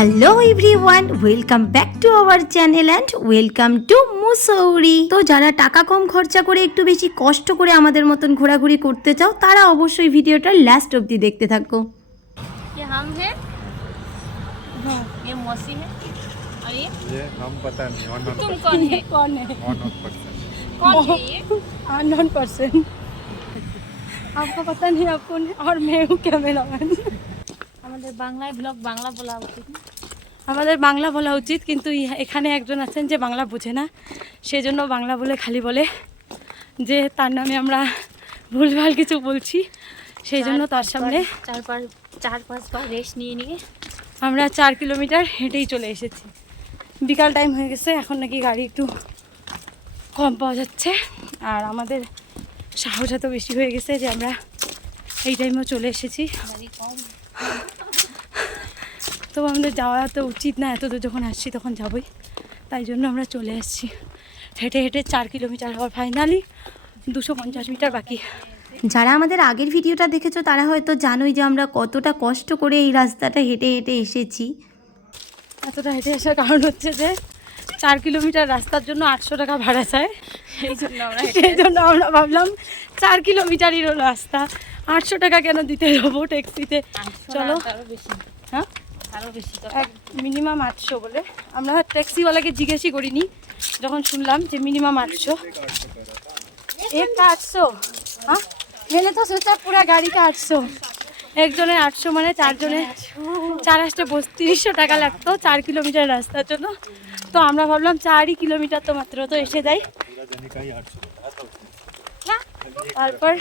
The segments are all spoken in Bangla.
Hello everyone welcome back to our channel and welcome to Mussoorie তো যারা টাকা কম খরচা করে একটু বেশি কষ্ট করে আমাদের মতন ঘোরাঘুরি করতে চাও তারা অবশ্যই ভিডিওটা লাস্ট অবধি দেখতে থাকো ये हम हैं ये मौसी है और ये ये हम पता नहीं ऑन ऑन तुम कौन है कौन है ऑन ऑन पर्सन कौन है ये अननोन पर्सन आपको पता नहीं आप कौन है और मैं हूँ कैमरामैन আমাদের বাংলায় ব্লগ বাংলা বলা উচিত না? আমাদের বাংলা বলা উচিত কিন্তু এখানে একজন আছেন যে বাংলা বোঝে না। সেজন্য বাংলা বলে খালি বলে যে তার নামে আমরা ভুলভাল কিছু বলছি। সেই জন্য তার সামনে চার পাঁচ চার পাঁচবার রেস্ট নিয়ে নিয়ে আমরা চার কিলোমিটার হেঁটেই চলে এসেছি। বিকাল টাইম হয়ে গেছে এখন নাকি গাড়ি একটু কম পাওয়া যাচ্ছে। আর আমাদের সাহস এত বেশি হয়ে গেছে যে আমরা এই টাইমেও চলে এসেছি। গাড়ি কম। তো আমাদের যাওয়া তো উচিত না এত দূর যখন আসছি তখন যাবই। তাই জন্য আমরা চলে এসেছি। হেঁটে হেঁটে চার কিলোমিটার হওয়ার ফাইনালি দুশো পঞ্চাশ মিটার বাকি। যারা আমাদের আগের ভিডিওটা দেখেছ তারা হয়তো জানোই যে আমরা কতটা কষ্ট করে এই রাস্তাটা হেঁটে হেঁটে এসেছি। এতটা হেঁটে আসার কারণ হচ্ছে যে চার কিলোমিটার রাস্তার জন্য আটশো টাকা ভাড়া চায় এই জন্য আমরা সেই জন্য আমরা ভাবলাম চার কিলোমিটারই রাস্তা। আটশো টাকা কেন দিতে যাব ট্যাক্সিতে চলো। হ্যাঁ? তো এক মিনিমাম আটশো বলে। আমরা ট্যাক্সিওয়ালাকে জিজ্ঞেসই করিনি যখন শুনলাম যে মিনিমাম আটশো। একটা আটশো? হ্যাঁ হেলে তো সোজা পুরা গাড়িতে আটশো। একজনের আটশো মানে চারজনের চার আসতে তিরিশশো টাকা লাগতো চার কিলোমিটার রাস্তার জন্য। তো আমরা ভাবলাম চারই কিলোমিটার তো মাত্র তো এসে যাই। তারপর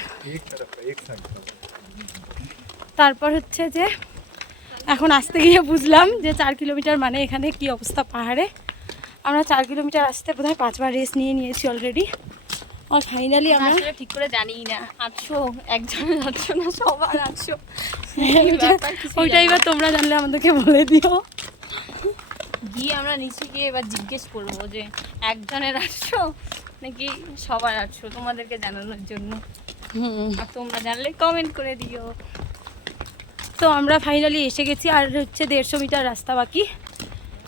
তারপর হচ্ছে যে এখন আসতে গিয়ে বুঝলাম যে চার কিলোমিটার মানে এখানে কি অবস্থা পাহাড়ে। আমরা চার কিলোমিটার আসতে বোধহয় পাঁচবার রেস নিয়ে নিয়েছি অলরেডি আর ফাইনালি আমরা ঠিক করে জানি না। আটশো একজনের আটশো না সবার আটশো ওইটা এবার তোমরা জানলে আমাদেরকে বলে দিও। গিয়ে আমরা নিচে গিয়ে এবার জিজ্ঞেস করব যে একজনের আটশো নাকি সবার আটশো তোমাদেরকে জানানোর জন্য। আর তোমরা জানলে কমেন্ট করে দিও। তো আমরা ফাইনালি এসে গেছি আর হচ্ছে দেড়শো মিটার রাস্তা বাকি।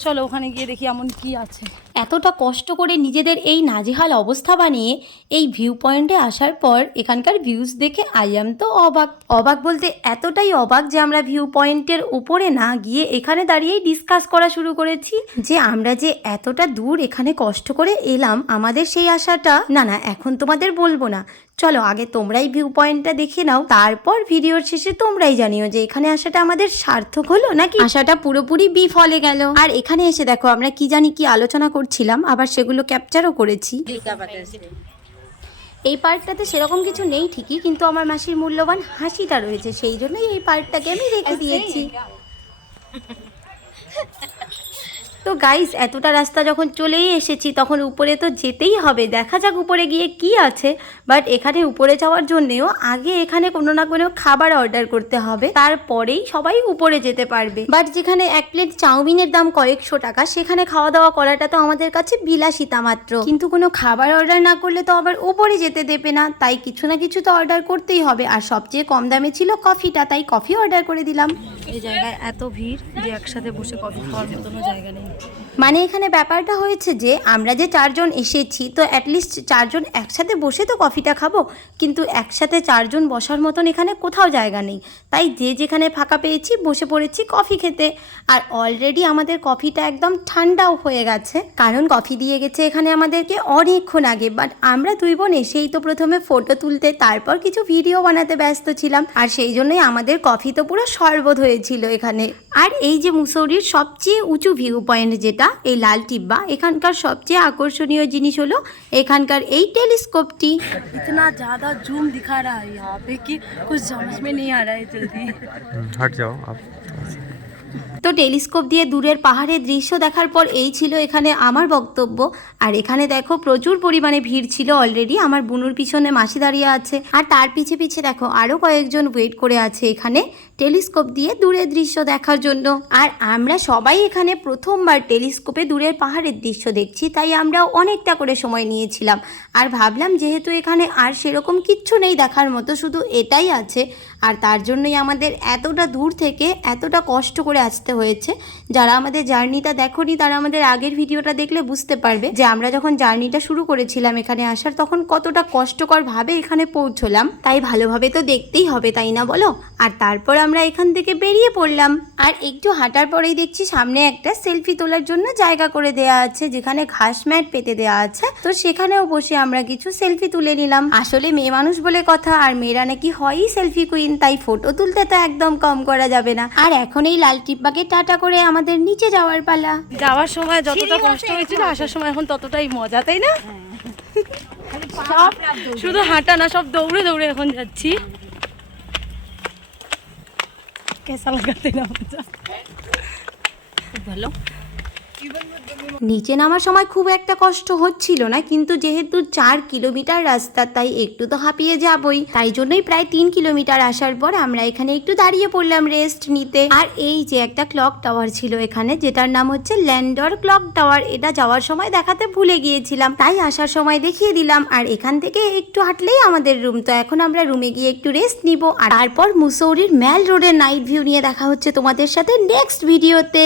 চলো ওখানে গিয়ে দেখি এমন কি আছে। এতটা কষ্ট করে নিজেদের এই নাজেহাল অবস্থা বানিয়ে এই ভিউ পয়েন্টে আসার পর এখানকার ভিউজ দেখে আই এম তো অবাক। অবাক বলতে এতটাই অবাক যে আমরা ভিউ পয়েন্টের উপরে না গিয়ে এখানে দাঁড়িয়েই ডিসকাস করা শুরু করেছি যে আমরা যে এতটা দূর এখানে কষ্ট করে এলাম আমাদের সেই আশাটা না না এখন তোমাদের বলব না। চলো আগে তোমরাই ভিউ পয়েন্টটা দেখে নাও তারপর ভিডিওর শেষে তোমরাই জানিও যে এখানে আসাটা আমাদের সার্থক হলো নাকি? আশাটা পুরোপুরি বিফলে গেল। আর এখানে এসে দেখো আমরা কি জানি কি আলোচনা করছিলাম আবার সেগুলো ক্যাপচারও করেছি। এই পার্টটাতে সেরকম কিছু নেই ঠিকই কিন্তু আমার মাসির মূল্যবান হাসিটা রয়েছে সেই জন্যই এই পার্টটাকে আমি রেখে দিয়েছি। গাইস এতটা রাস্তা যখন চলেই এসেছি, তখন উপরে তো যেতেই হবে। দেখা যাক উপরে গিয়ে কি আছে। বাট এখানে উপরে যাওয়ার জন্যেও আগে এখানে কোনো না কোনো খাবার অর্ডার করতে হবে। তারপরেই সবাই উপরে যেতে পারবে। বাট যেখানে এক প্লেট চাউমিনের দাম কয়েকশো টাকা, সেখানে খাওয়া দাওয়া করাটা তো আমাদের কাছে বিলাসিতা মাত্র। কিন্তু কোনো খাবার অর্ডার না করলে তো আবার উপরে যেতে দেবে না। তাই কিছু না কিছু তো অর্ডার করতেই হবে। আর সবচেয়ে কম দামে ছিল কফিটা তাই কফি অর্ডার করে দিলাম। এই জায়গায় এত ভিড় যে একসাথে বসে কফি খাওয়ার মতনও জায়গা নেই। মানে এখানে ব্যাপারটা হয়েছে যে আমরা যে চারজন এসেছি, তো অ্যাটলিস্ট চারজন একসাথে বসে তো কফিটা খাব। কিন্তু একসাথে চারজন বসার মতন এখানে কোথাও জায়গা নেই। তাই যে যেখানে ফাঁকা পেয়েছি, বসে পড়েছি কফি খেতে। আর অলরেডি আমাদের কফিটা একদম ঠান্ডাও হয়ে গেছে। কারণ কফি দিয়ে গেছে এখানে আমাদেরকে অনেকক্ষণ আগে। বাট আমরা দুই বোন এসেই তো প্রথমে ফটো তুলতে, তারপর কিছু ভিডিও বানাতে ব্যস্ত ছিলাম। আর সেই জন্যই আমাদের কফি তো পুরো শরবত হয়েছিল এখানে। আর এই যে মুসৌরির সবচেয়ে উঁচু ভিউ পয়েন্ট যেটা এই লাল টিব্বা এখানকার সবচেয়ে আকর্ষণীয় জিনিস হলো এখানকার এই টেলিস্কোপটি इतना ज़्यादा जूम दिखा रहा है यहाँ पे कि कुछ समझ में नहीं आ रहा है जल्दी हट जाओ आप তো টেলিস্কোপ দিয়ে দূরের পাহাড়ের দৃশ্য দেখার পর এই ছিল এখানে আমার বক্তব্য। আর এখানে দেখো প্রচুর পরিমাণে ভিড় ছিল অলরেডি আমার বুনুর পিছনে মাসি দাঁড়িয়ে আছে। আর তার পিছে পিছে দেখো আরও কয়েকজন ওয়েট করে আছে এখানে টেলিস্কোপ দিয়ে দূরের দৃশ্য দেখার জন্য। আর আমরা সবাই এখানে প্রথমবার টেলিস্কোপে দূরের পাহাড়ের দৃশ্য দেখছি, তাই আমরা অনেকটা করে সময় নিয়েছিলাম। আর ভাবলাম যেহেতু এখানে আর সেরকম কিচ্ছু নেই দেখার মতো, শুধু এটাই আছে। আর তার জন্যই আমাদের এতটা দূর থেকে এতটা কষ্ট করে আসতে আসতে হয়েছে। যারা আমাদের জার্নিটা দেখোনি, তারা আমাদের আগের ভিডিওটা দেখলে বুঝতে পারবে যে আমরা যখন জার্নিটা শুরু করেছিলাম এখানে আসার, তখন কতটা কষ্টকর ভাবে এখানে পৌঁছলাম। তাই ভালোভাবে তো দেখতেই হবে, তাই না বলো? আর তারপর আমরা এখান থেকে বেরিয়ে পড়লাম। আর একটু হাঁটার পরেই দেখছি সামনে একটা সেলফি তোলার জন্য জায়গা করে দেয়া আছে, যেখানে ঘাস ম্যাট পেতে দেওয়া আছে। তো সেখানেও বসে আমরা কিছু সেলফি তুলে নিলাম। আসলে মেয়ে মানুষ বলে কথা, আর মেয়েরা নাকি হয়ই সেলফি কুইন, তাই ফটো তুলতে তো একদম কম করা যাবে না। আর এখন এই লাল টিপ্পাকে টাটা করে আমাদের নিচে যাওয়ার পালা। যাওয়ার সময় যতটা কষ্ট হয়েছিল আসার সময় এখন ততটাই মজা তাই না? সব শুধু হাঁটা না সব দৌড়ে দৌড়ে এখন যাচ্ছি। কেসা লাগাতে না মজা? ভালো। নিচে নামার সময় খুব একটা কষ্ট হচ্ছিল না, কিন্তু যেহেতু চার কিলোমিটার রাস্তা, তাই একটু তো হাঁপিয়ে যাবই। তাই জন্যই প্রায় তিন কিলোমিটার আসার পর আমরা এখানে একটু দাঁড়িয়ে পড়লাম রেস্ট নিতে। আর এই যে একটা ক্লক টাওয়ার ছিল এখানে, যেটার নাম হচ্ছে ল্যান্ডর ক্লক টাওয়ার এটা যাওয়ার সময় দেখাতে ভুলে গিয়েছিলাম। তাই আসার সময় দেখিয়ে দিলাম। আর এখান থেকে একটু হাঁটলেই আমাদের রুম তো এখন আমরা রুমে গিয়ে একটু রেস্ট নিব। আর তারপর মুসৌরির ম্যাল রোডের নাইট ভিউ নিয়ে দেখা হচ্ছে তোমাদের সাথে নেক্সট ভিডিওতে